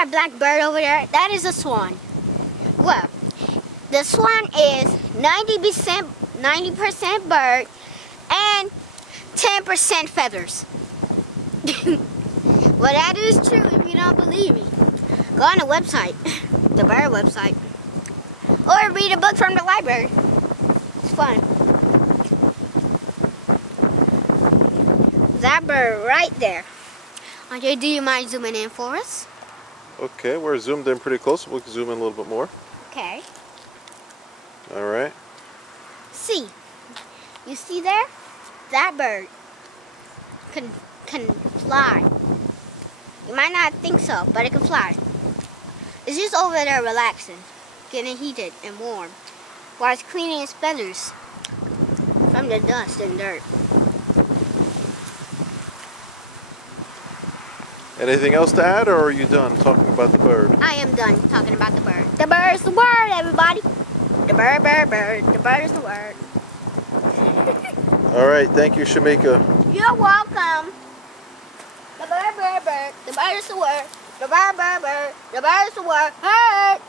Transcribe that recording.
that black bird over there? That is a swan. Well, the swan is 90% bird and 10% feathers. Well, that is true if you don't believe me. Go on the website, the bird website, or read a book from the library. It's fun. That bird right there. Andre, do you mind zooming in for us? Okay, we're zoomed in pretty close. We can zoom in a little bit more. Okay. All right. See, you see there? That bird can fly. You might not think so, but it can fly. It's just over there relaxing, getting heated and warm, while it's cleaning its feathers from the dust and dirt. Anything else to add, or are you done talking about the bird? I am done talking about the bird. The bird is the word, everybody. The bird, bird, bird. The bird is the word. All right, thank you, Shemeka. You're welcome. The bird, bird, bird. The bird is the word. The bird, bird, bird. The bird is the word. Bird.